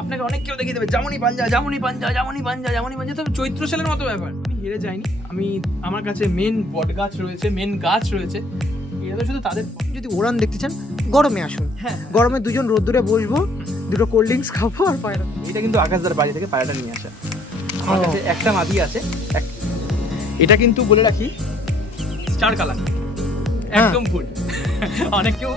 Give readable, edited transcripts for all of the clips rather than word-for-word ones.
আপনাকে অনেক কেউ দেখিয়ে দেবে জামুনি পাঞ্জা জামুনি পাঞ্জা জামুনি পাঞ্জা জামুনি পাঞ্জা, তবে চৈত্র সেলের মতো ব্যাপার। আমি হেরে যাইনি, আমার কাছে মেন বট গাছ রয়েছে, মেন গাছ রয়েছে। এটা শুধু তাদের, যদি ওড়ান দেখতে চান গরমে আসুন। হ্যাঁ, গরমে দুজন রোদ্দুরে বসবো, দুটো কোল্ড ড্রিঙ্কস খাবো আর পায়রা। এটা কিন্তু আকাশদার বাড়ি থেকে পায়রাটা নিয়ে আসা। আমার কাছে একটা মাদি আছে, এটা কিন্তু বলে রাখি স্টার কালার, একদম ফুল। অনেক কেউ।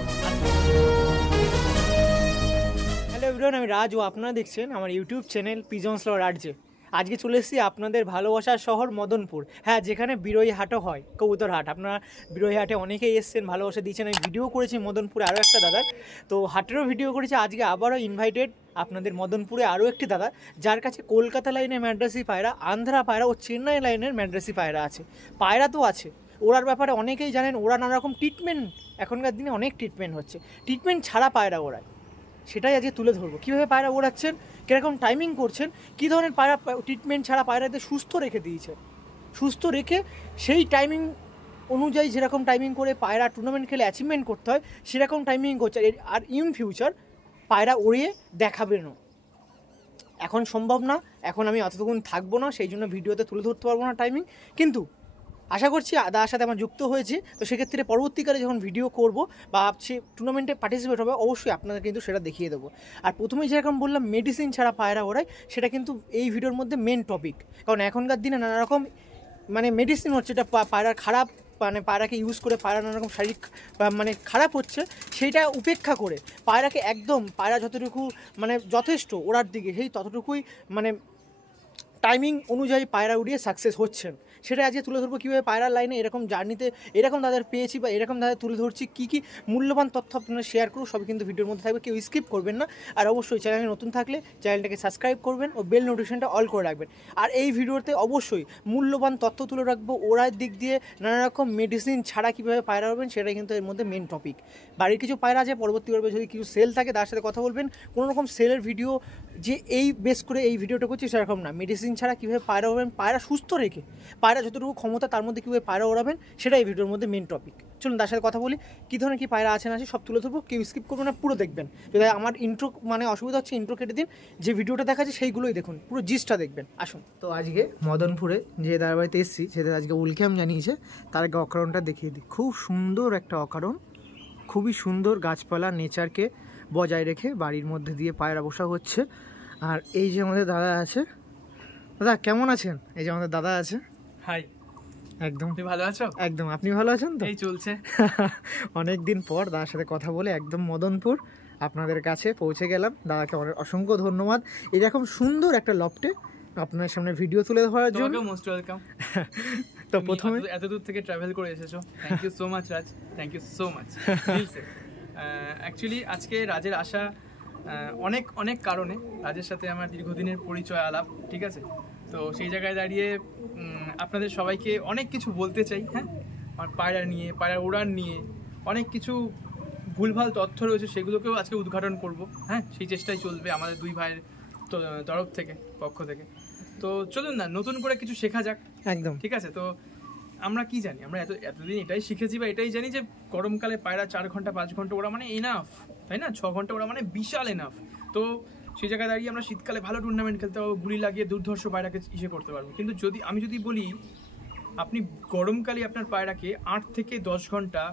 হ্যালো এভরিওয়ান, আমি রাজ ও আপনারা দেখছেন আমার ইউটিউব চ্যানেল পিজনস ল রাজ্যে। আজকে চলে এসেছি আপনাদের ভালোবাসার শহর মদনপুর। হ্যাঁ, যেখানে বিরোহী হাটও হয়, কবুতর হাট। আপনারা বিরোহী হাটে অনেকেই এসেছেন, ভালোবাসা দিয়েছেন। আমি ভিডিও করেছি মদনপুরে আরও একটা দাদার, তো হাটেরও ভিডিও করেছি। আজকে আবারও ইনভাইটেড আপনাদের মদনপুরে আরও একটি দাদা, যার কাছে কলকাতা লাইনের ম্যাড্রাসি পায়রা, আন্ধ্রা পায়রা ও চেন্নাই লাইনের ম্যাড্রাসি পায়রা আছে। পায়রা তো আছে, ওড়ার ব্যাপারে অনেকেই জানেন। ওরা নানা রকম ট্রিটমেন্ট, এখনকার দিনে অনেক ট্রিটমেন্ট হচ্ছে, ট্রিটমেন্ট ছাড়া পায়রা ওড়ায়, সেটাই আজকে তুলে ধরবো। কীভাবে পায়রা ওড়াচ্ছেন, কীরকম টাইমিং করছেন, কী ধরনের পায়রা ট্রিটমেন্ট ছাড়া পায়রাদের সুস্থ রেখে দিয়েছে, সুস্থ রেখে সেই টাইমিং অনুযায়ী যেরকম টাইমিং করে পায়রা টুর্নামেন্ট খেলে অ্যাচিভমেন্ট করতে হয় সেরকম টাইমিং করছে। আর ইন ফিউচার পায়রা উড়িয়ে দেখাবেনও। এখন সম্ভব না, এখন আমি অতটুকুন থাকবো না, সেই জন্য ভিডিওতে তুলে ধরতে পারবো না টাইমিং। কিন্তু আশা করছি দাদার সাথে আমার যুক্ত হয়েছে, তো সেক্ষেত্রে পরবর্তীকালে যখন ভিডিও করব বা সে টুর্নামেন্টে পার্টিসিপেট হবে, অবশ্যই আপনাদের কিন্তু সেটা দেখিয়ে দেবো। আর প্রথমেই যেরকম বললাম মেডিসিন ছাড়া পায়রা ওড়ায়, সেটা কিন্তু এই ভিডিওর মধ্যে মেন টপিক। কারণ এখনকার দিনে নানা রকম মেডিসিন হচ্ছে, এটা পায়রার খারাপ, পায়রাকে ইউজ করে পায়রা নানা রকম শারীরিক খারাপ হচ্ছে, সেইটা উপেক্ষা করে পায়রাকে একদম পায়রা যতটুকু যথেষ্ট ওড়ার দিকে, সেই ততটুকুই টাইমিং অনুযায়ী পায়রা উড়িয়ে সাকসেস হচ্ছেন, সেটা আজকে তুলে ধরবো। কীভাবে পায়রার লাইনে এরকম জার্নিতে এরকম তাদের পেয়েছি বা এরকম তাদের তুলে ধরছি, কী কী মূল্যবান তথ্য আপনারা শেয়ার করুন, সবই কিন্তু ভিডিওর মধ্যে থাকবে, কেউ স্কিপ করবেন না। আর অবশ্যই চ্যানেলে নতুন থাকলে চ্যানেলটাকে সাবস্ক্রাইব করবেন ও বেল নোটিফিকেশনটা অল করে রাখবেন। আর এই ভিডিওতে অবশ্যই মূল্যবান তথ্য তুলে রাখবো, ওড়ার দিক দিয়ে নানা রকম মেডিসিন ছাড়া কীভাবে পায়রা উড়বেন, সেটাই কিন্তু এর মধ্যে মেন টপিক। বাড়ির কিছু পায়রা আছে, পরবর্তী পর্বে যদি কিছু সেল থাকে তার সাথে কথা বলবেন। কোনো রকম সেলের ভিডিও যে এই বেস করে এই ভিডিওটা করছি সেরকম না। মেডিসিন ছাড়া কীভাবে পায়রা ওড়াবেন, পায়রা সুস্থ রেখে, পায়রা যতটুকু ক্ষমতা তার মধ্যে কীভাবে পায়রা ওড়াবেন, সেটাই এই ভিডিওর মধ্যে মেন টপিক। চলুন তার সাথে কথা বলি, কী ধরনের কী পায়রা আছে না আছে সব তুলে ধরবো। কেউ স্কিপ করবেন না, পুরো দেখবেন। যদি আমার ইন্ট্রো অসুবিধা হচ্ছে, ইন্ট্রো কেটে দিন, যে ভিডিওটা দেখাচ্ছে সেইগুলোই দেখুন, পুরো জিস্টটা দেখবেন। আসুন, তো আজকে মদনপুরে যে দাদার বাড়িতে এসেছি, সেটা আজকে ওয়েলকাম জানিয়েছে, তার আগে অকারণটা দেখিয়ে দিই। খুব সুন্দর একটা অকারণ, খুবই সুন্দর গাছপালা নেচারকে বজায় রেখে বাড়ির মধ্যে দিয়ে পায়রা বসা হচ্ছে। আর এই যে আমাদের দাদা আছে, দাদা কেমন আছেন? এই যে আমাদের দাদা আছে। হাই, একদম তুমি ভালো আছো? একদম, আপনি ভালো আছেন তো? এই চলছে। অনেক দিন পর দাদার সাথে কথা বলে একদম মদনপুর আপনাদের কাছে পৌঁছে গেলাম। দাদাকে অনেক অসংখ্য ধন্যবাদ এরকম সুন্দর একটা লফটে আপনার সামনে ভিডিও তুলে ধরার জন্য। Most welcome. তো প্রথমে এত দূর থেকে ট্রাভেল করে এসেছো, thank you so much Raj, thank you so much. Actually আজকে রাজের আসা অনেক অনেক কারণে। রাজের সাথে আমার দীর্ঘদিনের পরিচয় আলাপ, ঠিক আছে? তো সেই জায়গায় দাঁড়িয়ে আপনাদের সবাইকে অনেক কিছু বলতে চাই। হ্যাঁ, আমার পায়রা নিয়ে, পায়রা উড়ান নিয়ে অনেক কিছু ভুলভাল তথ্য রয়েছে, সেগুলোকেও আজকে উদ্ঘাটন করব। হ্যাঁ, সেই চেষ্টাই চলবে আমাদের দুই ভাইয়ের তরফ থেকে, পক্ষ থেকে। তো চলুন না, নতুন করে কিছু শেখা যাক। একদম ঠিক আছে। তো আমরা কি জানি, আমরা এতদিন এটাই শিখেছি বা এটাই জানি যে গরমকালে পায়রা 4 ঘন্টা 5 ঘন্টা ওরা এনাফ, তাই না? 6 ঘন্টা ওরা বিশাল এনাফ। তো সেই জায়গায় দাঁড়িয়ে আমরা শীতকালে ভালো টুর্নামেন্ট খেলতে পারবো, গুলি লাগিয়ে দুর্ধর্ষ পায়রাকে ইসে করতে পারবো। কিন্তু আমি যদি বলি, আপনি গরমকালে আপনার পায়রাকে 8 থেকে 10 ঘন্টা,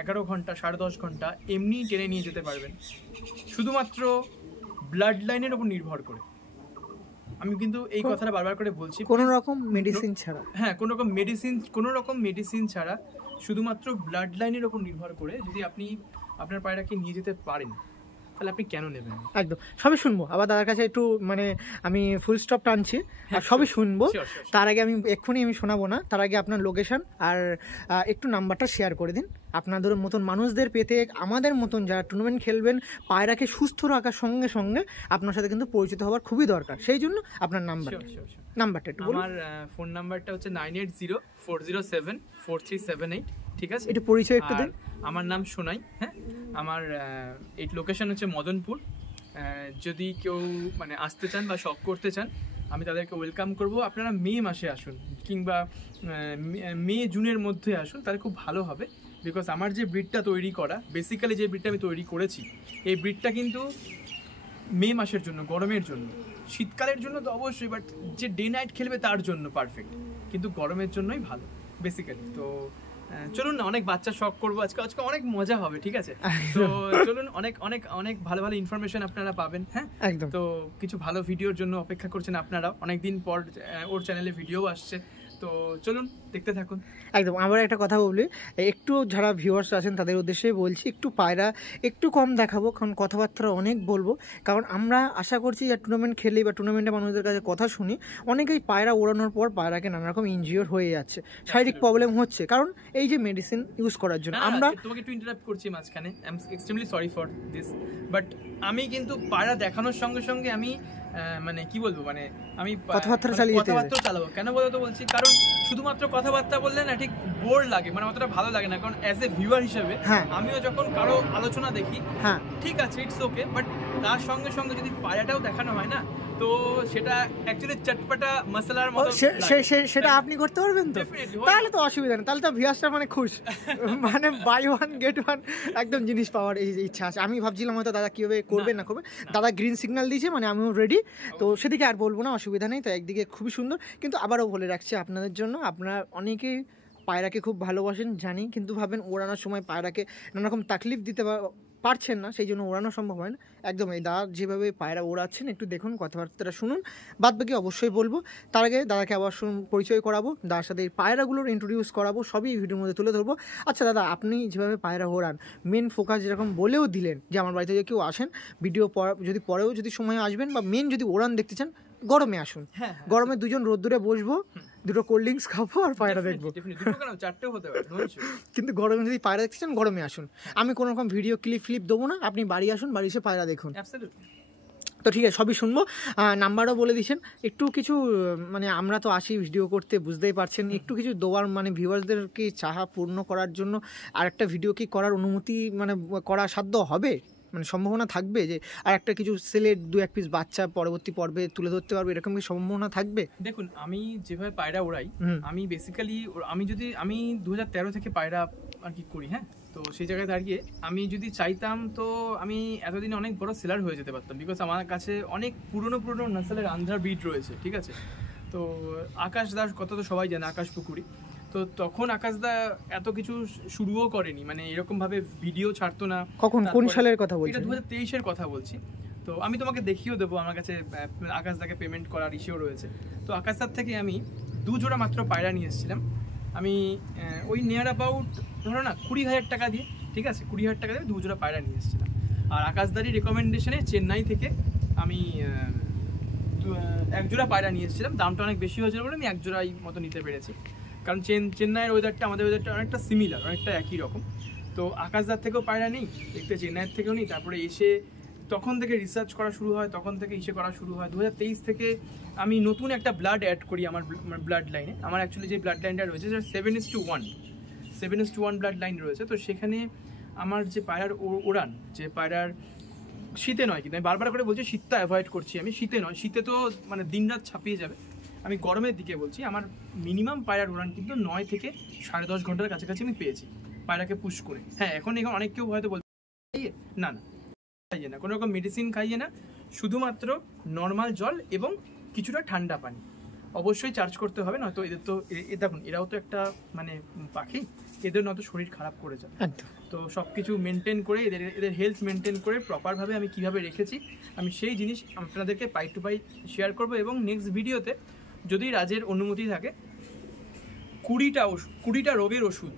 11 ঘন্টা, 10.5 ঘন্টা এমনি টেনে নিয়ে যেতে পারবেন, শুধুমাত্র ব্লাড লাইনের উপর নির্ভর করে। আমি কিন্তু এই কথাটা বারবার করে বলছি, কোনো রকম মেডিসিন ছাড়া। হ্যাঁ, কোনো রকম মেডিসিন ছাড়া, শুধুমাত্র ব্লাড লাইনের উপর নির্ভর করে যদি আপনি আপনার পায়রাকে নিয়ে যেতে পারেন, তাহলে আপনি কেন নেবেন? একদম সবই শুনবো। আবার দাদার কাছে একটু আমি ফুল স্টপ টানছি, আর সবই শুনবো। তার আগে এক্ষুনি আমি শোনাবো না, তার আগে আপনার লোকেশন আর একটু নাম্বারটা শেয়ার করে দিন। আপনাদের মতন মানুষদের পেতে, আমাদের মতন যারা টুর্নামেন্ট খেলবেন, পায়রাকে সুস্থ রাখার সঙ্গে সঙ্গে আপনার সাথে কিন্তু পরিচিত হওয়ার খুবই দরকার। সেই জন্য আপনার নাম্বারটা একটু বলুন। আমার ফোন নাম্বারটা হচ্ছে 9804074378, ঠিক আছে? একটু পরিচয় একটু দিন। আমার নাম সোনাই। হ্যাঁ, আমার এই লোকেশন হচ্ছে মদনপুর। যদি কেউ আসতে চান বা শখ করতে চান, আমি তাদেরকে ওয়েলকাম করব। আপনারা মে মাসে আসুন, কিংবা মে জুনের মধ্যে আসুন, তাহলে খুব ভালো হবে। বিকজ আমার যে ব্রিডটা তৈরি করা, বেসিক্যালি যে ব্রিডটা আমি তৈরি করেছি, এই ব্রিডটা কিন্তু মে মাসের জন্য, গরমের জন্য। শীতকালের জন্য তো অবশ্যই, বাট যে ডে নাইট খেলবে তার জন্য পারফেক্ট, কিন্তু গরমের জন্যই ভালো বেসিক্যালি। তো চলুন না, অনেক বাচ্চা শখ করবো আজকে, আজকে অনেক মজা হবে, ঠিক আছে? তো চলুন, অনেক অনেক অনেক ভালো ভালো ইনফরমেশন আপনারা পাবেন। হ্যাঁ, একদম। তো কিছু ভালো ভিডিওর জন্য অপেক্ষা করছেন আপনারা, অনেকদিন পর ওর চ্যানেলে ভিডিও আসছে, তো চলুন দেখতে থাকুন। একদম। আবার একটা কথা বলি, একটু যারা ভিউয়ার্স আছেন তাদের উদ্দেশ্যে বলছি, একটু পায়রা একটু কম দেখাবো, কারণ কথাবার্তা অনেক বলবো। কারণ আমরা আশা করছি যে টুর্নামেন্ট খেলি বা টুর্নামেন্টে মানুষদের কাছে কথা শুনি, অনেকেই পায়রা ওড়ানোর পর পায়রাকে নানা রকম ইনজিওর হয়ে যাচ্ছে, শারীরিক প্রবলেম হচ্ছে, কারণ এই যে মেডিসিন ইউজ করার জন্য। আমরা তোমাকে একটু ইন্টারাপ্ট করছি মাঝখানে, I am extremely sorry for this, but আমি কিন্তু পায়রা দেখানোর সঙ্গে সঙ্গে আমি মানে কি বলবো, মানে আমি কথাবার্তা চালাবো। কেন বলতো বলছি, কারণ শুধুমাত্র কথাবার্তা বললে না ঠিক বোর লাগে, মানে অতটা ভালো লাগে না। কারণ অ্যাজ এ ভিউয়ার হিসেবে আমিও যখন কারো আলোচনা দেখি, ঠিক আছে ইটস ওকে, বাট তার সঙ্গে সঙ্গে যদি পায়রাটাও দেখানো হয় না, তো সেটা অ্যাকচুয়ালি চটপটা মশলার মতো সেটা আপনি করতে পারবেন তো, তাহলে তো অসুবিধা নেই, তাহলে তো ভিউয়ার্সরা মানে খুশ, মানে বাই ওয়ান গেট ওয়ান একদম জিনিস পাওয়ার এই ইচ্ছা আছে। আমি ভাবছিলাম হয়তো দাদা কিভাবে করবে না করবে, দাদা গ্রিন সিগন্যাল দিয়েছে, মানে আমিও রেডি, তো সেদিকে আর বলবো না, অসুবিধা নেই। তো একদিকে খুবই সুন্দর, কিন্তু আবারও বলে রাখছি আপনাদের জন্য, আপনারা অনেকেই পায়রাকে খুব ভালোবাসেন জানি, কিন্তু ভাবেন ওড়ানোর সময় পায়রাকে নানারকম তাকলিফ দিতে পারছেন না, সেই জন্য ওড়ানো সম্ভব হয় না। একদম এই দাদা যেভাবে পায়রা ওড়াচ্ছেন একটু দেখুন, কথাবার্তাটা শুনুন, বাদ বাকি অবশ্যই বলবো। তার আগে দাদাকে আবার পরিচয় করাবো, দাদার সাথে এই পায়রাগুলোর ইন্ট্রোডিউস করাবো, সবই এই ভিডিওর মধ্যে তুলে ধরবো। আচ্ছা দাদা, আপনি যেভাবে পায়রা ওড়ান, মেন ফোকাস যেরকম বলেও দিলেন যে আমার বাড়িতে যদি কেউ আসেন, ভিডিও যদি পরেও যদি সময় আসবেন, বা মেন যদি ওড়ান দেখতে চান, গরমে আসুন। গরমে দুজন রোদ্দুরে বসবো, দুটো কোল্ড ড্রিঙ্কস খাবো আর পায়রা দেখবো, কিন্তু গরমে যদি পায়রা দেখতে চান গরমে আসুন। আমি কোনো রকম ভিডিও ক্লিপ দেবো না, আপনি বাড়ি আসুন, বাড়ি এসে পায়রা দেখুন। তো ঠিক আছে, সবই শুনবো। নাম্বারও বলে দিচ্ছেন, একটু কিছু মানে আমরা তো আসি ভিডিও করতে, বুঝতেই পারছেন, একটু কিছু দেওয়ার মানে ভিউয়ার্সদেরকে চাহা পূর্ণ করার জন্য আর একটা ভিডিও কি করার অনুমতি মানে করা সাধ্য হবে, মানে সম্ভাবনা থাকবে যে আর একটা কিছু সেলের 2-1 পিস বাচ্চা পরবর্তী পর্বে তুলে ধরতে পারবে, এরকম কি সম্ভাবনা থাকবে? দেখুন, আমি যেভাবে পায়রা ওড়াই, আমি বেসিক্যালি আমি 2013 থেকে পায়রা আর কি করি। হ্যাঁ, তো সেই জায়গায় দাঁড়িয়ে আমি যদি চাইতাম তো আমি এতদিনে অনেক বড় সেলার হয়ে যেতে পারতাম, বিকজ আমার কাছে অনেক পুরনো নাসেলের আন্ধ্রা ব্রিড রয়েছে, ঠিক আছে? তো আকাশ দাস কথা তো সবাই জানে, আকাশ পুকুরি। তো তখন আকাশদা এত কিছু শুরুও করেনি, মানে এরকম ভাবে ভিডিও ছাড়তো না। কখন, কোন সালের কথা বলছেন? এটা 2023-এর কথা বলছি। তো আমি তোমাকে দেখিয়েও দেবো, আমার কাছে আকাশদাকে পেমেন্ট করার ইস্যুও রয়েছে। তো আকাশদার থেকে আমি 2 জোড়া মাত্র পায়রা নিয়ে এসেছিলাম। আমি ওই নিয়ার অ্যাবাউট ধরো না 20,000 টাকা দিয়ে, ঠিক আছে, 20,000 টাকা দিয়ে 2 জোড়া পায়রা নিয়ে এসেছিলাম। আর আকাশদারই রেকমেন্ডেশনে চেন্নাই থেকে আমি 1 জোড়া পায়রা নিয়ে এসেছিলাম। দামটা অনেক বেশি হয়েছিল বলে আমি 1 জোড়াই মতো নিতে পেরেছি, কারণ চেন্নাইয়ের ওয়েদারটা আমাদের ওয়েদারটা অনেকটা সিমিলার, অনেকটা একই রকম। তো আকাশদার থেকেও পায়রা নেই, দেখতে চেন্নাইয়ের থেকেও নেই। তারপরে এসে তখন থেকে রিসার্চ করা শুরু হয়, তখন থেকে করা শুরু হয়। 2023 থেকে আমি নতুন একটা ব্লাড অ্যাড করি আমার ব্লাড লাইনে। আমার অ্যাকচুয়ালি যে ব্লাড লাইনটা রয়েছে সেটা 7:1 ব্লাড লাইন রয়েছে। তো সেখানে আমার যে পায়রার ওড়ান, যে পায়রার শীতে নয়, কিন্তু আমি বারবার করে বলছি শীতটা অ্যাভয়েড করছি আমি, শীতে নয়, শীতে তো মানে দিনরাত ছাপিয়ে যাবে, আমি গরমের দিকে বলছি। আমার মিনিমাম পায়রার উড়ান কিন্তু 9 থেকে 10.5 ঘন্টার কাছাকাছি আমি পেয়েছি পায়রাকে পুশ করে। হ্যাঁ, এখন অনেক কেউ হয়তো বলতে না খাইয়ে না, কোনো রকম মেডিসিন খাইয়ে না, শুধুমাত্র নর্মাল জল এবং কিছুটা ঠান্ডা পানি। অবশ্যই চার্জ করতে হবে, নয়তো এদের তো দেখুন এরাও তো একটা মানে পাখি, এদের নয়তো শরীর খারাপ করে যায়। তো সব কিছু মেনটেন করে এদের হেলথ মেনটেন করে প্রপারভাবে আমি কিভাবে রেখেছি, আমি সেই জিনিস আপনাদেরকে পাই টু পাই শেয়ার করবো। এবং নেক্সট ভিডিওতে যদি রাজের অনুমতি থাকে 20টা রোগের ওষুধ,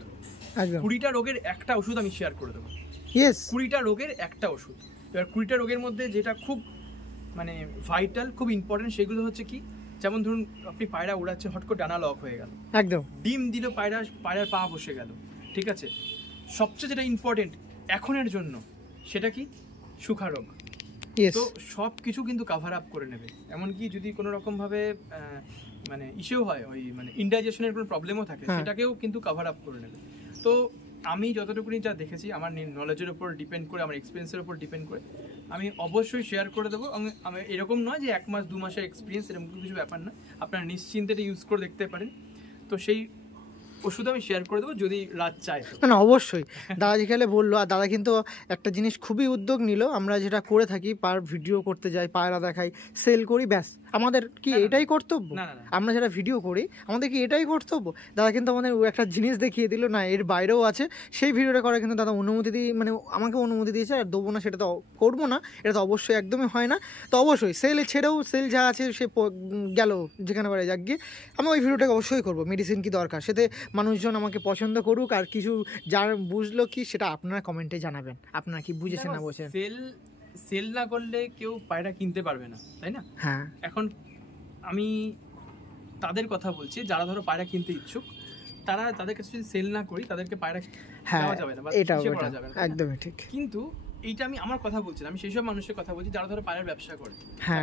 20টা রোগের একটা ওষুধ আমি শেয়ার করে দেবো। 20টা রোগের একটা ওষুধ। এবার 20টা রোগের মধ্যে যেটা খুব মানে ভাইটাল, খুব ইম্পর্টেন্ট, সেগুলো হচ্ছে কি, যেমন ধরুন আপনি পায়রা উড়াচ্ছে, হট করে ডানা লক হয়ে গেল, একদম ডিম দিল, পায়রার পা বসে গেল, ঠিক আছে। সবচেয়ে যেটা ইম্পর্টেন্ট এখনের জন্য সেটা কি, সুখা রোগ। তো সব কিছু কিন্তু কাভার আপ করে নেবে। এমনকি যদি কোনো রকমভাবে মানে ইস্যু হয়, ওই মানে ইনডাইজেশনের কোনো প্রবলেমও থাকে, সেটাকেও কিন্তু কাভার আপ করে নেবে। তো আমি যতটুকুনি যা দেখেছি, আমার নলেজের উপর ডিপেন্ড করে, আমার এক্সপিরিয়েন্সের উপর ডিপেন্ড করে আমি অবশ্যই শেয়ার করে দেবো। আমি এরকম নয় যে 1 মাস 2 মাসের এক্সপিরিয়েন্স, এরকম কিছু ব্যাপার নয়, আপনারা নিশ্চিন্তে ইউজ করে দেখতে পারেন। তো সেই ওষুধ আমি শেয়ার করে দেবো যদি রাত চায়। না অবশ্যই, দাদা যেখানে বললো, আর দাদা কিন্তু একটা জিনিস খুবই উদ্যোগ নিল। আমরা যেটা করে থাকি, ভিডিও করতে যাই, পায়রা দেখাই, সেল করি, ব্যাস আমাদের কি এটাই কর্তব্য? আমরা যারা ভিডিও করি আমাদের কি এটাই কর্তব্য? দাদা কিন্তু আমাদের একটা জিনিস দেখিয়ে দিল, না এর বাইরেও আছে। সেই ভিডিওটা করে কিন্তু দাদা অনুমতি দিয়ে, মানে আমাকে অনুমতি দিয়েছে, আর দেবো না সেটা তো করবো না, এটা তো অবশ্যই একদমই হয় না। তো অবশ্যই সেল ছেড়েও, সেল যা আছে সে গেল যেখানে পারে যাক গিয়ে, আমি ওই ভিডিওটাকে অবশ্যই করবো, মেডিসিন কি দরকার, সেতে মানুষজন আমাকে পছন্দ করুক, আর কিছু যার বুঝলো কি সেটা আপনারা কমেন্টে জানাবেন, আপনারা কি বুঝেছেন না বুঝেছেন। সেল না করলে কেউ পায়রা কিনতে পারবে না, তাই না? হ্যাঁ, এখন আমি তাদের কথা বলছি যারা ধরো পায়রা কিনতে ইচ্ছুক, তারা তাদের কাছে যদি সেল না করি তাদেরকে পায়রা দেওয়া যাবে না, এটাও একদমই ঠিক। কিন্তু এইটা আমি আমার কথা বলছি না, আমি সেই সব মানুষের কথা বলছি যারা ধরো পায়রার ব্যবসা করে,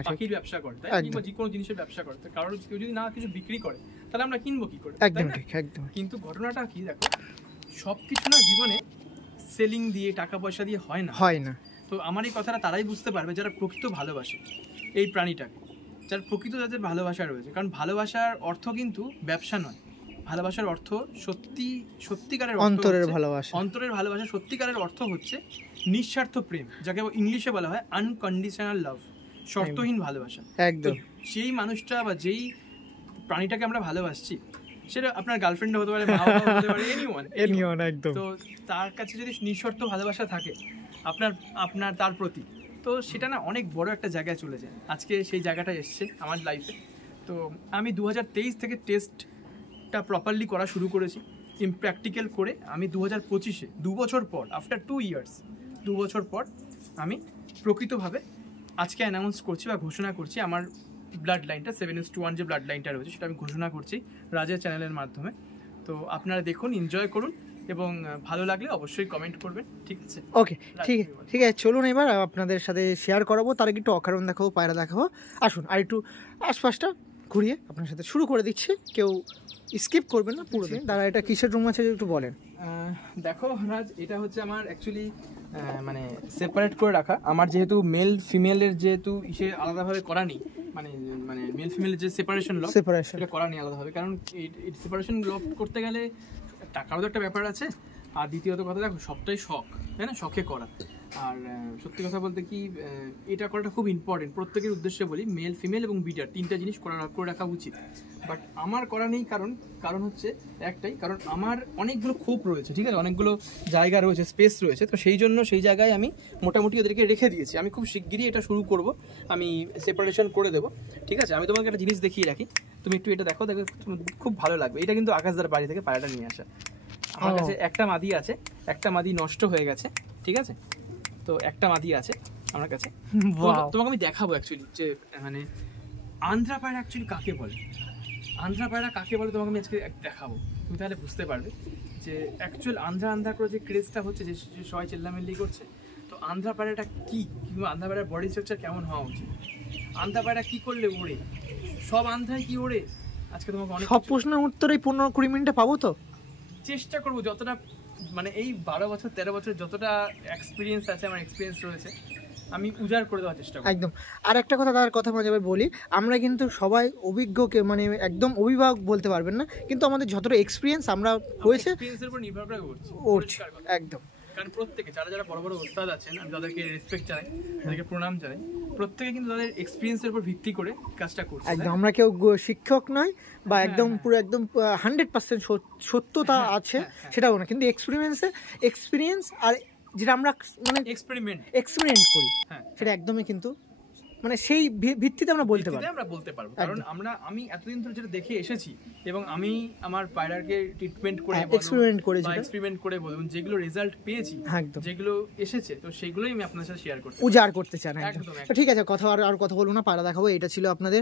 পাখির ব্যবসা করে, তাই কিংবা যে কোনো জিনিসের ব্যবসা করে। কারোর কেউ যদি না কিছু বিক্রি করে তাহলে আমরা কিনবো কি করে? একদম ঠিক, একদম। কিন্তু ঘটনাটা কি দেখো, সবকিছু না জীবনে সেলিং দিয়ে, টাকা পয়সা দিয়ে হয় না। তো আমার এই কথাটা তারাই বুঝতে পারবে যারা প্রকৃত ভালোবাসে এই প্রাণীটাকে, যার প্রকৃত যাদের ভালোবাসা রয়েছে। কারণ ভালোবাসার অর্থ কিন্তু ব্যবসা নয়, ভালোবাসার অর্থ সত্যিকারের অন্তরের ভালোবাসা। অন্তরের ভালোবাসা সত্যিকারের অর্থ হচ্ছে নিঃস্বার্থ প্রেম, যাকে ইংলিশে বলা হয় আনকন্ডিশনাল লাভ, শর্তহীন ভালোবাসা। একদম। যেই মানুষটা বা যেই প্রাণীটাকে আমরা ভালোবাসছি, সেটা আপনার গার্লফ্রেন্ড হতে পারে, মা হতে পারে, এনিওয়ান একদম। তো তার কাছে যদি নিঃস্বার্থ ভালোবাসা থাকে আপনার তার প্রতি, তো সেটা না অনেক বড় একটা জায়গায় চলে যায়। আজকে সেই জায়গাটা এসছে আমার লাইফে। তো আমি 2023 থেকে টেস্টটা প্রপারলি করা শুরু করেছি, প্র্যাকটিক্যাল করে আমি 2025-এ 2 বছর পর, আফটার 2 ইয়ার্স, 2 বছর পর আমি প্রকৃতভাবে আজকে অ্যানাউন্স করছি বা ঘোষণা করছি আমার ব্লাড লাইনটা 7:1 যে ব্লাড লাইনটা রয়েছে সেটা আমি ঘোষণা করছি রাজের চ্যানেলের মাধ্যমে। তো আপনারা দেখুন, এনজয় করুন, এবং ভালো লাগলে অবশ্যই কমেন্ট করবেন, ঠিক আছে? ওকে, ঠিক আছে, চলুন এবার আপনাদের সাথে শেয়ার করাবো, তার আগে একটু অকারণ দেখাবো, পায়রা দেখাবো। আসুন, আর একটু আশপাশটা ঘুরিয়ে আপনার সাথে শুরু করে দিচ্ছি, কেউ স্কিপ করবেন না পুরো। দাদা এটা কিসের রুম আছে একটু বলেন। দেখো রাজ, এটা হচ্ছে আমার অ্যাকচুয়ালি মানে সেপারেট করে রাখা। আমার যেহেতু মেল ফিমেলের যেহেতু ইসে আলাদাভাবে করা নেই, মানে মেল ফিমেলের যে সেপারেশন এটা করা নেই আলাদাভাবে, কারণ এই সেপারেশন লক করতে গেলে টাকারও তো একটা ব্যাপার আছে, আর দ্বিতীয়ত কথা দেখো সবটাই শখ, তাই না? শখে করা। আর সত্যি কথা বলতে কি, এটা করাটা খুব ইম্পর্টেন্ট। প্রত্যেকের উদ্দেশ্যে বলি, মেল ফিমেল এবং বিটার 3টা জিনিস করে রাখা উচিত। বাট আমার করা নেই, কারণ হচ্ছে একটাই, কারণ আমার অনেকগুলো খোপ রয়েছে, ঠিক আছে, অনেকগুলো জায়গা রয়েছে, স্পেস রয়েছে। তো সেই জন্য সেই জায়গায় আমি মোটামুটি ওদেরকে রেখে দিয়েছি। আমি খুব শিগগিরই এটা শুরু করব, আমি সেপারেশন করে দেবো, ঠিক আছে? আমি তোমাকে একটা জিনিস দেখিয়ে রাখি, তুমি একটু এটা দেখো, খুব ভালো লাগবে। এটা কিন্তু আকাশদার বাড়ি থেকে পায়রাটা নিয়ে আসা। আমার কাছে একটা মাদি আছে, একটা মাদি নষ্ট হয়ে গেছে, ঠিক আছে? তো একটা মাদি আছে আমার কাছে, তোমাকে আমি দেখাবো অ্যাকচুয়ালি যে মানে আন্ধ্রা পায়রা অ্যাকচুয়ালি কাকে বলে, তোমাকে আমি আজকে দেখাবো। তুমি তাহলে বুঝতে পারবে যে অ্যাকচুয়াল আন্ধ্রা করে যে ক্রেজটা হচ্ছে, যে সবাই চেল্লামেল্লি করছে। তো আন্ধ্রা পায়রাটা কি, কিংবা আন্ধ্রা পায়রার বডি স্ট্রাকচার কেমন হওয়া উচিত, আন্ধ্রা পায়রা কি করলে ওড়ে, সব আন্ধ্রায় কি ওড়ে, আজকে তোমাকে অনেক সব প্রশ্নের উত্তর এই 15-20 মিনিটে পাবো। তো চেষ্টা করবো যতটা, মানে এই 12 বছর 13 বছর যতটা এক্সপিরিয়েন্স আছে, আমার এক্সপিরিয়েন্স রয়েছে, আমি উজাড় করে দেওয়ার চেষ্টা করব। একদম। আর একটা কথা, তার কথা মাঝে বলি, আমরা কিন্তু সবাই অভিজ্ঞকে, মানে একদম অভিভাবক বলতে পারবেন না, কিন্তু আমাদের যতটা এক্সপিরিয়েন্স আমরা হয়েছে এক্সপিরিয়েন্সের উপর নির্ভর করে করছি। একদম। কারণ প্রত্যেকে যারা বড় বড় ওস্তাদ আছেন, আমি তাদেরকে রেসপেক্ট জানাই, তাদেরকে প্রণাম জানাই। প্রত্যেকে কিন্তু তাদের এক্সপিরিয়েন্সের উপর ভিত্তি করে কাজটা করছে। একদম। আমরা কেউ শিক্ষক নয়, বা একদম পুরো একদম 100% সত্যতা আছে সেটাও না, কিন্তু এক্সপিরিয়েন্স আর যেটা আমরা মানে এক্সপেরিমেন্ট করি, সেটা একদমই কিন্তু মানে সেই ভিত্তিতে আমরা বলতে পারবো। কারণ আমি এতদিন ধরে যেটা দেখে এসেছি, এবং আমি আমার পায়রাকে ট্রিটমেন্ট করে এক্সপেরিমেন্ট করে বলুন, যেগুলো রেজাল্ট পেয়েছি, যেগুলো এসেছে, তো সেগুলোই আমি আপনাদের সাথে শেয়ার করতে চাই। তো ঠিক আছে, আর কথা বলবো না, পায়রা দেখাবো। এটা ছিল আপনাদের,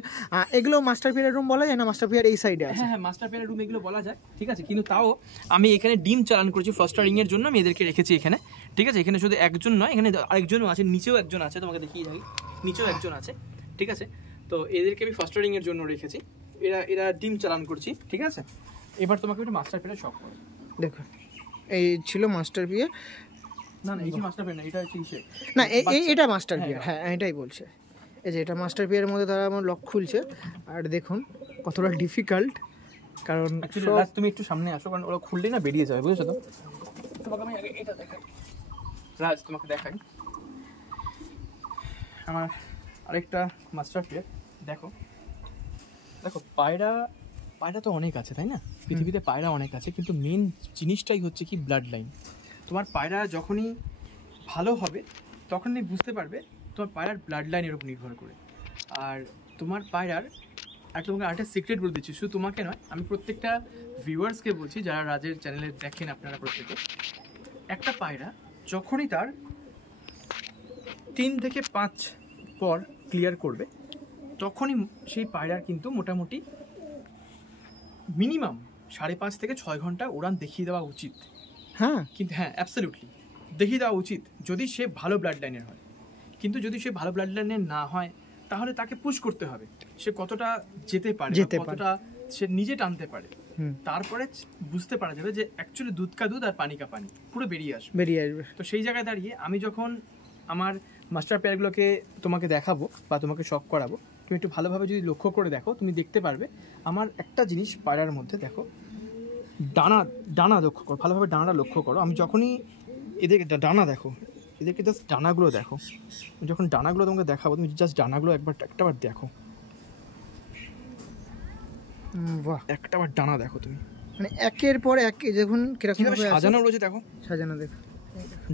এগুলো মাস্টার পিয়ারের রুম বলা যায় না? মাস্টার পিয়ার এই সাইডে আছে। হ্যাঁ, মাস্টার পিয়ারের রুম এগুলো বলা যায়, ঠিক আছে। কিন্তু তাও আমি এখানে ডিম চালান করেছি ফস্টারিং এর জন্য, আমি এদেরকে রেখেছি এখানে, ঠিক আছে। এখানে শুধু একজন নয়, এখানে আরেকজনও আছে, নিচেও একজন আছে, তোমাকে দেখিয়ে থাকি, নিচেও একজন আছে, ঠিক আছে। তো এদেরকে আমি ফাস্টারিং এর জন্য রেখেছি, এরা ডিম চালান করছি, ঠিক আছে। এবার তোমাকে একটু মাস্টার পিয়ার শখ করে দেখো। এই ছিল মাস্টার পিয়ার। না, এই যে মাস্টার পিয়ার না, এটা হচ্ছে না, এটা মাস্টার পিয়ার। হ্যাঁ, এটাই বলছে। এই যে এটা মাস্টার পিয়ারের মধ্যে তারা আমার লক খুলছে, আর দেখুন কতটা ডিফিকাল্ট। কারণ তুমি একটু সামনে আসো, কারণ ওরা খুললেই না বেরিয়ে যাবে, বুঝেছো তো? তোমাকে আমি আগে এটা দেখাই রাজ, তোমাকে দেখাই আমার আরেকটা মাস্টার পেয়ার। দেখো দেখো, পায়রা তো অনেক আছে তাই না, পৃথিবীতে পায়রা অনেক আছে, কিন্তু মেন জিনিসটাই হচ্ছে কি ব্লাড লাইন। তোমার পায়রা যখনই ভালো হবে তখনই বুঝতে পারবে তোমার পায়রার ব্লাড লাইনের উপর নির্ভর করে। আর তোমার পায়রার তোমাকে আরেকটা সিক্রেট বলে দিচ্ছি, শুধু তোমাকে নয়, আমি প্রত্যেকটা ভিউয়ার্সকে বলছি যারা রাজের চ্যানেলে দেখেন আপনারা প্রত্যেকে, একটা পায়রা যখনই তার 3 থেকে 5 পর ক্লিয়ার করবে তখনই সেই পায়রার কিন্তু মোটামুটি মিনিমাম 5.5 থেকে 6 ঘন্টা উড়ান দেখিয়ে দেওয়া উচিত। হ্যাঁ, কিন্তু হ্যাঁ, অ্যাবসলিউটলি দেখিয়ে দেওয়া উচিত যদি সে ভালো ব্লাড লাইনের হয়। কিন্তু যদি সে ভালো ব্লাড লাইনের না হয় তাহলে তাকে পুশ করতে হবে, সে কতটা যেতে পারে, কতটা সে নিজে টানতে পারে, তারপরে বুঝতে পারা যাবে যে অ্যাকচুয়ালি দুধ কা দুধ আর পানি কা পানি পুরো বেরিয়ে আসবে। তো সেই জায়গায় দাঁড়িয়ে আমি যখন আমার মাস্টার পেয়ারগুলোকে তোমাকে দেখাবো বা তোমাকে শখ করাবো, তুমি একটু ভালোভাবে যদি লক্ষ্য করে দেখো, তুমি দেখতে পারবে আমার একটা জিনিস পায়রার মধ্যে দেখো, ডানা লক্ষ্য করো, ভালোভাবে ডানাটা লক্ষ্য করো। আমি যখনই এদেরকে ডানা দেখো, এদেরকে জাস্ট ডানাগুলো দেখো, যখন ডানাগুলো তোমাকে দেখাবো তুমি জাস্ট ডানাগুলো একটাবার দেখো, বাহ, একটাবার ডানা দেখো তুমি, মানে একের পর এক যখন কিরকম সাজানো রয়েছে, দেখো সাজানো, দেখো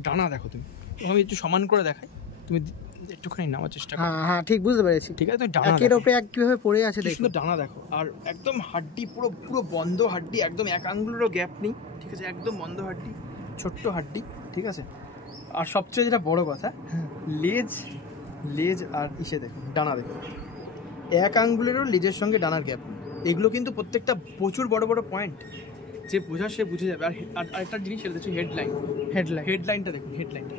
ডানা দেখো তুমি। আমি একটু সমান করে দেখাই, তুমি একটুখানি নেওয়ার চেষ্টা করো। হ্যাঁ ঠিক বুঝতে পেরেছি, ঠিক আছে, তুমি ডানা একের উপরে এক কিভাবে পড়ে আছে দেখো, সুন্দর ডানা দেখো। আর একদম হাড্ডি পুরো পুরো বন্ধ হাড্ডি, একদম এক আঙ্গুলেরও গ্যাপ নেই, ঠিক আছে, একদম বন্ধ হাড্ডি, ছোট্ট হাড্ডি, ঠিক আছে। আর সবচেয়ে যেটা বড় কথা, লেজ আর ইসে দেখো, ডানা দেখো, এক আঙ্গুলেরও লেজের সঙ্গে ডানার গ্যাপ নেই। এগুলো কিন্তু প্রত্যেকটা প্রচুর বড় বড় পয়েন্ট, যে বোঝা সে বুঝে যাবে। আর আরেকটা জিনিস সেটা হচ্ছে হেডলাইনটা দেখুন, হেডলাইনটা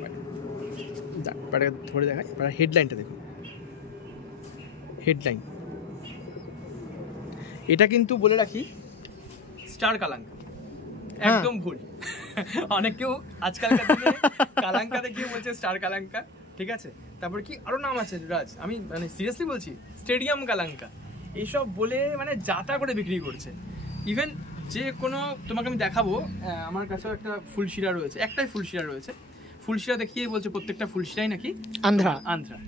ধরে দেখায়, হেডলাইনটা দেখুন, হেডলাইন এটা কিন্তু বলে রাখি স্টার কালাঙ্কা, একদম ভুল। অনেক কেউ আজকালকার দিনে কালাঙ্কা দেখিয়ে বলছে স্টার কালাঙ্কা, ঠিক আছে। তারপর কি আরো নাম আছে রাজ, আমি মানে সিরিয়াসলি বলছি, স্টেডিয়াম কালাঙ্কা, এইসব বলে মানে যাতা করে বিক্রি করছে। ইভেন যে কোনো তোমাকে আমি দেখাবো, আমার কাছেও একটা ফুলশিরা রয়েছে, একটাই ফুলশিরা রয়েছে, ফুলশিরা দেখিয়ে বলছে প্রত্যেকটা ফুলশিরাই নাকি আন্ধ্রা।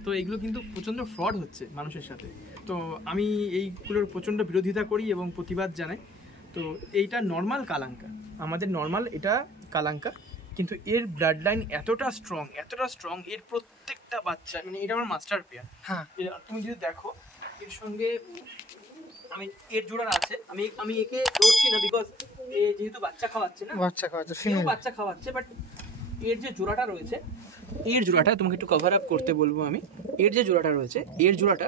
তো এইগুলো কিন্তু প্রচণ্ড ফ্রড হচ্ছে মানুষের সাথে। তো আমি এইগুলোর প্রচণ্ড বিরোধিতা করি এবং প্রতিবাদ জানাই। তো এইটা নর্মাল কালাঙ্কা, আমাদের নর্মাল এটা কালাঙ্কা, কিন্তু এর ব্লাড লাইন এতটা স্ট্রং, এর প্রত্যেকটা বাচ্চা, মানে এটা আমার মাস্টার পেয়ার। হ্যাঁ, তুমি যদি দেখো এর সঙ্গে আমি এর জোড়ার আছে, আমি একে ধরছি না বিকজ এ যেহেতু বাচ্চা খাওয়াচ্ছে, বাট এর যে জোড়াটা রয়েছে, এর জোড়াটা তোমাকে একটু কভার আপ করতে বলবো আমি। এর যে জোড়াটা রয়েছে, এর জোড়াটা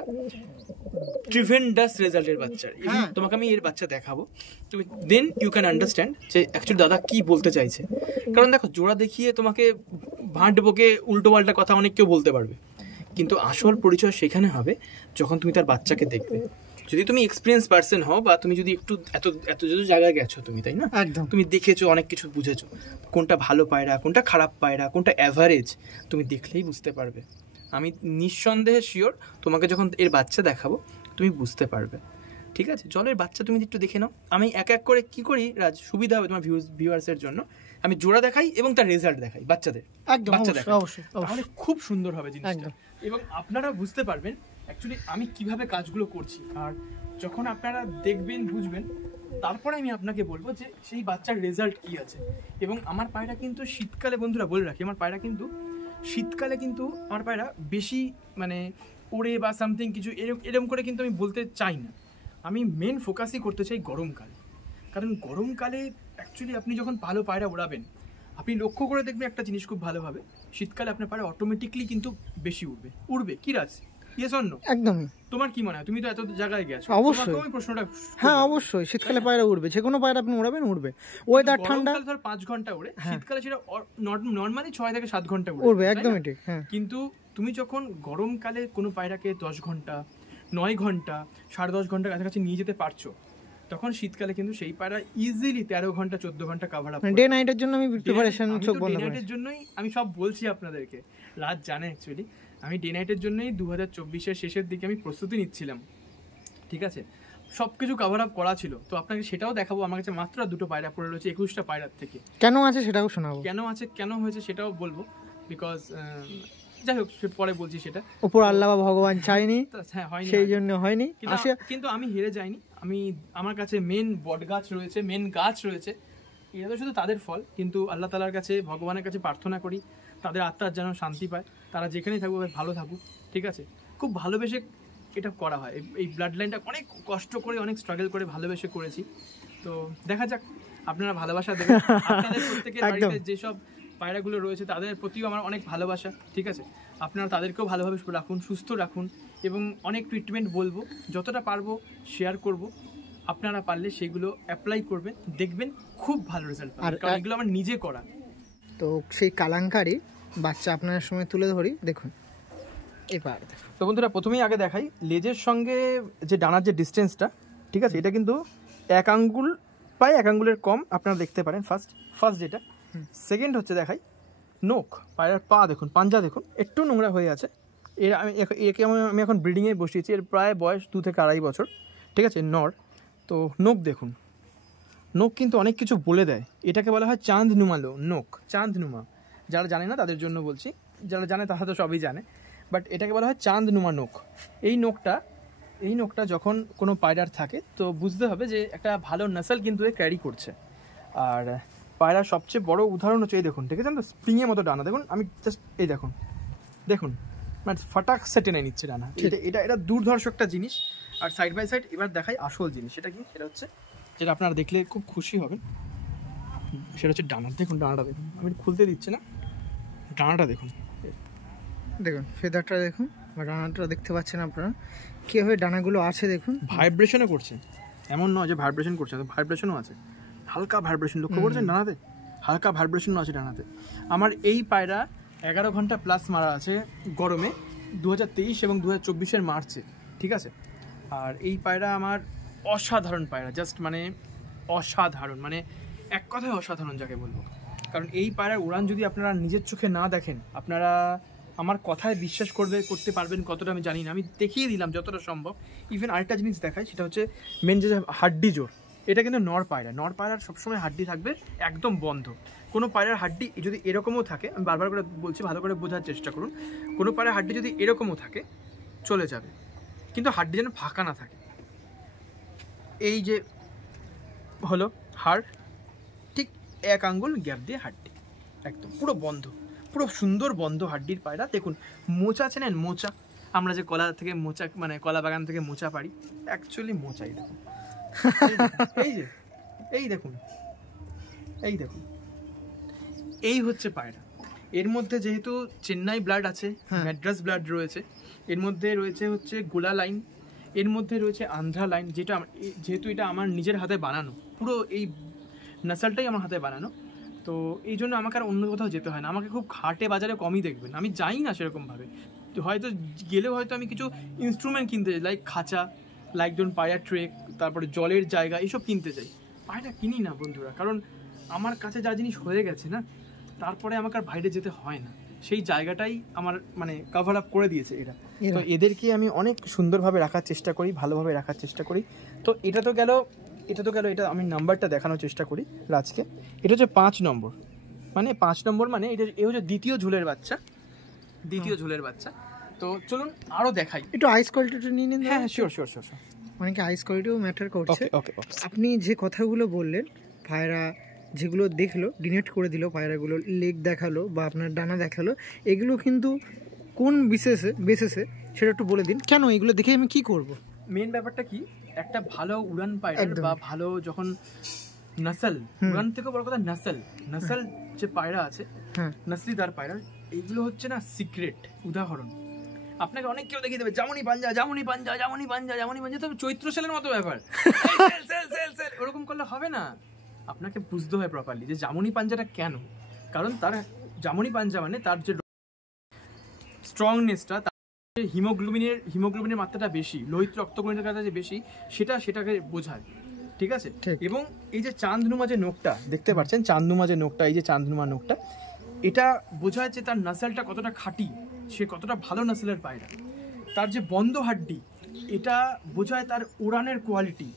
ট্রিভেন্ডাস রেজাল্টের বাচ্চা। তোমাকে আমি এর বাচ্চা দেখাবো, তুমি দেন ইউ ক্যান আন্ডারস্ট্যান্ড যে অ্যাকচুয়ালি দাদা কি বলতে চাইছে। কারণ দেখো, জোড়া দেখিয়ে তোমাকে ভাঁট বকে উল্টো পাল্টা কথা অনেক কেউ বলতে পারবে, কিন্তু আসল পরিচয় সেখানে হবে যখন তুমি তার বাচ্চাকে দেখবে। যদি তুমি এক্সপিরিয়েন্স পার্সন হও, বা তুমি যদি একটু এত জায়গায় গেছো তুমি, তাই না, একদম তুমি দেখেছো, অনেক কিছু বুঝেছো, কোনটা ভালো পায়রা, কোনটা খারাপ পায়রা, কোনটা অ্যাভারেজ, তুমি দেখলেই বুঝতে পারবে। আমি নিঃসন্দেহে শিওর, তোমাকে যখন এর বাচ্চা দেখাবো তুমি বুঝতে পারবে, ঠিক আছে। জলের বাচ্চা তুমি একটু দেখে নাও। আমি এক এক করে কি করি রাজ, সুবিধা হবে তোমার ভিউয়ার্সের জন্য, আমি জোড়া দেখাই এবং তার রেজাল্ট দেখাই বাচ্চাদের, তাহলে খুব সুন্দর হবে জিনিসটা, এবং আপনারা বুঝতে পারবেন অ্যাকচুয়ালি আমি কিভাবে কাজগুলো করছি। আর যখন আপনারা দেখবেন, বুঝবেন, তারপরে আমি আপনাকে বলবো যে সেই বাচ্চার রেজাল্ট কি আছে। এবং আমার পায়রা কিন্তু শীতকালে, বন্ধুরা বলে রাখি, আমার পায়রা কিন্তু শীতকালে কিন্তু আমার পায়রা বেশি মানে ওড়ে বা সামথিং কিছু এরকম করে কিন্তু আমি বলতে চাই না। আমি মেন ফোকাসই করতে চাই গরমকালে, কারণ গরমকালে অ্যাকচুয়ালি আপনি যখন ভালো পায়রা ওড়াবেন, আপনি লক্ষ্য করে দেখবেন একটা জিনিস খুব ভালোভাবে, শীতকালে আপনার পায়রা অটোমেটিকলি কিন্তু বেশি উড়বে। কি রাজ, ইয়েস অর নো? একদমই। তোমার কি মনে হয়, তুমি তো এত জায়গায় গেছো? অবশ্যই আমি প্রশ্নটা, হ্যাঁ অবশ্যই, শীতকালে পায়রা উড়বে, যে কোনো পায়রা আপনি উড়াবেন উড়বে। ওয়েদার ঠান্ডা, ধর 5 ঘন্টা উড়ে, শীতকালে সেটা নরমালি 6 থেকে 7 ঘন্টা উড়বে, একদমই ঠিক। হ্যাঁ, কিন্তু তুমি যখন গরমকালে কোনো পায়রাকে 10 ঘন্টা 9 ঘন্টা 10.5 ঘন্টা কাছাকাছি নিয়ে যেতে পারছো, তখন শীতকালে কিন্তু সেই পায়রা ইজিলি 13 ঘন্টা 14 ঘন্টা কভার আপ। ডে নাইটের জন্য আমি প্রিপারেশন সব বন্ধ করেছি, ডে নাইটের জন্যই আমি সব বলছি আপনাদেরকে। রাত জানে অ্যাকচুয়ালি আমি ডে নাইটের জন্যই 2024-এর শেষের দিকে আমি প্রস্তুতি নিচ্ছিলাম, ঠিক আছে। সব কিছু কভার আপ করা ছিল। তো আপনাকে সেটাও দেখাবো। আমার কাছে মাত্র 2টো পায়রা পড়ে রয়েছে 21টা পায়রার থেকে। কেন আছে সেটাও শোনাবো, কেন আছে কেন হয়েছে সেটাও বলবো, বিকজ যাই হোক পরে বলছি সেটা। উপর আল্লাহ বা ভগবান চাইনি, হ্যাঁ হয়নি, সেই জন্য হয়নি। কিন্তু আমি হেরে যাইনি। আমার কাছে মেন বট গাছ রয়েছে, মেন গাছ রয়েছে, এটা তো শুধু তাদের ফল, কিন্তু আল্লাহ তাআলার কাছে, ভগবানের কাছে প্রার্থনা করি তাদের আত্মার যেন শান্তি পায়, তারা যেখানেই থাকুক ভালো থাকুক, ঠিক আছে। খুব ভালোবেসে এটা করা হয়, এই ব্লাড লাইনটা অনেক কষ্ট করে, অনেক স্ট্রাগল করে ভালোবেসে করেছি। তো দেখা যাক, আপনারা ভালোবাসা দেবেন। আপনাদের প্রত্যেকের বাড়িতে যেসব পায়রাগুলো রয়েছে তাদের প্রতিও আমার অনেক ভালোবাসা, ঠিক আছে। আপনারা তাদেরকেও ভালোভাবে রাখুন, সুস্থ রাখুন, এবং অনেক ট্রিটমেন্ট বলবো, যতটা পারবো শেয়ার করব। আপনারা পারলে সেগুলো অ্যাপ্লাই করবেন, দেখবেন খুব ভালো রেজাল্ট পাবেন, কারণ এগুলো আমার নিজে করা। তো সেই কালাঙ্কারি বাচ্চা আপনার সময় তুলে ধরি, দেখুন এবার। তো বন্ধুরা প্রথমেই আগে দেখাই লেজের সঙ্গে যে ডানার যে ডিস্টেন্সটা, ঠিক আছে, এটা কিন্তু 1 আঙ্গুল প্রায় 1 আঙ্গুলের কম আপনারা দেখতে পারেন। ফার্স্ট যেটা। সেকেন্ড হচ্ছে দেখাই নোখ, পায়রার পা দেখুন, পাঞ্জা দেখুন একটু নোংরা হয়ে আছে। আমি এখন ব্রিডিংয়ে বসিয়েছি, এর প্রায় বয়স 2 থেকে 2.5 বছর, ঠিক আছে, নর। তো নোখ দেখুন, নোখ কিন্তু অনেক কিছু বলে দেয়। এটাকে বলা হয় চাঁদনুমালো নোখ, চাঁদনুমা। যারা জানে না তাদের জন্য বলছি, যারা জানে তারা তো সবই জানে, বাট এটাকে বলা হয় চাঁদনুমা নোখ। এই নোখটা যখন কোনো পায়রার থাকে তো বুঝতে হবে যে একটা ভালো নাসল কিন্তু এ ক্যারি করছে। আর পায়রার সবচেয়ে বড় উদাহরণ হচ্ছে এই দেখুন, ঠিক আছে, তো স্প্রিংয়ের মতো ডানা দেখুন। আমি জাস্ট এই দেখুন মানে ফাটাক সে টেনে নিচ্ছে ডানা। এটা দুর্ধর্ষ একটা জিনিস। আর সাইড বাই সাইড এবার দেখাই আসল জিনিস। সেটা কি? সেটা হচ্ছে যেটা আপনারা দেখলে খুব খুশি হবেন, সেটা হচ্ছে ডানা। দেখুন ডানাটা দেখুন, আমি খুলতে দিচ্ছি না, ডানাটা দেখুন, দেখুন ফেদারটা দেখুন, ডানাটা দেখতে পাচ্ছেন আপনারা কীভাবে ডানাগুলো আছে দেখুন। ভাইব্রেশনও করছে, এমন নয় যে ভাইব্রেশন করছে, ভাইব্রেশনও আছে, হালকা ভাইব্রেশন লক্ষ্য করছেন ডানাতে, হালকা ভাইব্রেশনও আছে ডানাতে। আমার এই পায়রা 11 ঘন্টা প্লাস মারা আছে গরমে 2023 এবং 2024-এর মার্চে, ঠিক আছে। আর এই পায়রা আমার অসাধারণ পায়রা, জাস্ট মানে অসাধারণ, মানে এক কথায় অসাধারণ যাকে বলবো। কারণ এই পায়রার উড়ান যদি আপনারা নিজের চোখে না দেখেন, আপনারা আমার কথায় বিশ্বাস করতে পারবেন কতটা আমি জানি না। আমি দেখিয়ে দিলাম যতটা সম্ভব। ইভেন আরেকটা জিনিস দেখায়, সেটা হচ্ছে মেন যে হাড্ডি জোর। এটা কিন্তু নর পায়রার সবসময় হাড্ডি থাকবে একদম বন্ধ। কোনো পায়রার হাড্ডি যদি এরকমও থাকে, আমি বারবার করে বলছি, ভালো করে বোঝার চেষ্টা করুন, কোনো পায়রার হাড্ডি যদি এরকমও থাকে চলে যাবে, কিন্তু হাড্ডি যেন ফাঁকা না থাকে। এই যে হলো হাড়, ঠিক 1 আঙ্গুল গ্যাপ দিয়ে হাড্ডি একদম পুরো বন্ধ, পুরো সুন্দর বন্ধ হাড্ডির পায়রা। দেখুন মোচা চেনেন? মোচা, আমরা যে কলা থেকে মোচা, মানে কলা বাগান থেকে মোচা পারি, অ্যাকচুয়ালি মোচাই দেখুন। এই দেখুন এই হচ্ছে পায়রা। এর মধ্যে যেহেতু চেন্নাই ব্লাড আছে, ম্যাড্রাস ব্লাড রয়েছে, এর মধ্যে রয়েছে হচ্ছে গোলা লাইন, এর মধ্যে রয়েছে আন্ধ্রা লাইন, যেহেতু এটা আমার নিজের হাতে বানানো, পুরো এই নাসালটাই আমার হাতে বানানো, তো এই জন্য আমাকে আর অন্য কোথাও যেতে হয় না। আমাকে খুব হাটে বাজারে কমই দেখবেন, আমি যাই না সেরকমভাবে। তো হয়তো গেলেও হয়তো আমি কিছু ইনস্ট্রুমেন্ট কিনতে যাই, লাইক খাঁচা, লাইক ধরুন পায়রা ট্রেক, তারপরে জলের জায়গা, এইসব কিনতে যাই। পায়রা কিনি না বন্ধুরা, কারণ আমার কাছে যা জিনিস হয়ে গেছে না, তারপরে আমাকে আর বাইরে যেতে হয় না। সেই জায়গাটাই আমার মানে কভার আপ করে দিয়েছে এরা। তো এদেরকে আমি অনেক সুন্দরভাবে রাখার চেষ্টা করি, ভালোভাবে রাখার চেষ্টা করি। তো এটা তো গেল, এটা আমি নাম্বারটা দেখানোর চেষ্টা করি রাজকে। এটা হচ্ছে 5 নম্বর, মানে 5 নম্বর মানে এটা হচ্ছে দ্বিতীয় ঝুলের বাচ্চা। তো চলুন আরও দেখাই, একটু আইস কোয়ালিটিটা নিয়ে নিন। হ্যাঁ শিওর। অনেকে আইস কোয়ালিটিও ম্যাটার করছে। আপনি যে কথাগুলো বললেন, পায়রা যেগুলো দেখলো, ডিনেট করে দিল, পায়রাগুলো লেগ দেখালো বা আপনার ডানা দেখালো, এগুলো কিন্তু কোন বেসিসে সেটা একটু বলে দিন। কেন এগুলো দেখে আমি কি করব? মেন ব্যাপারটা কি, একটা ভালো উড়ান পায়রা বা ভালো যখন নাসল, উড়ান থেকে বড় কথা নাসল যে পায়রা আছে, নাসলিদার পায়রা, এইগুলো হচ্ছে না সিক্রেট উদাহরণ। আপনাকে অনেক কেউ দেখিয়ে দেবে জামুনি পাঞ্জা, তবে চৈত্র সেলের মতো ব্যাপার, ওরকম করলে হবে না। আপনাকে বুঝতে হয় প্রপারলি যে জামুনি পাঞ্জাটা কেন। কারণ তার জামুনি পাঞ্জা মানে তার যে স্ট্রংনেসটা, হিমোগ্লোবিনের মাত্রাটা বেশি, লোহিত রক্তকণিকার কাছে যে বেশি, সেটাকে বোঝায়, ঠিক আছে। এবং এই যে চাঁদনুমা যে নোকটা দেখতে পাচ্ছেন, এই যে চাঁদনুমা নোকটা, এটা বোঝায় যে তার নাসেলটা কতটা খাঁটি, সে কতটা ভালো নাসেলের পায়রা। তার যে বন্ধ হাড্ডি, এটা বোঝায় তার উড়ানের কোয়ালিটি,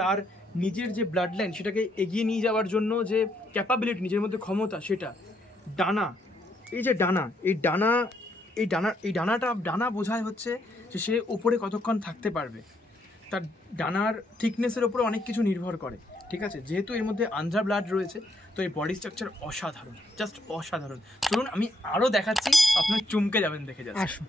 তার নিজের যে ব্লাড লাইন সেটাকে এগিয়ে নিয়ে যাওয়ার জন্য যে ক্যাপাবিলিটি, নিজের মধ্যে ক্ষমতা, সেটা। ডানা, এই যে ডানা, এই ডানা বোঝায় হচ্ছে যে সে ওপরে কতক্ষণ থাকতে পারবে। তার ডানার থিকনেসের ওপরে অনেক কিছু নির্ভর করে, ঠিক আছে। যেহেতু এর মধ্যে আন্ধ্রা ব্লাড রয়েছে, তো এই বডি স্ট্রাকচার অসাধারণ, জাস্ট অসাধারণ। চলুন আমি আরও দেখাচ্ছি, আপনার চমকে যাবেন দেখে যাচ্ছি। আসুন।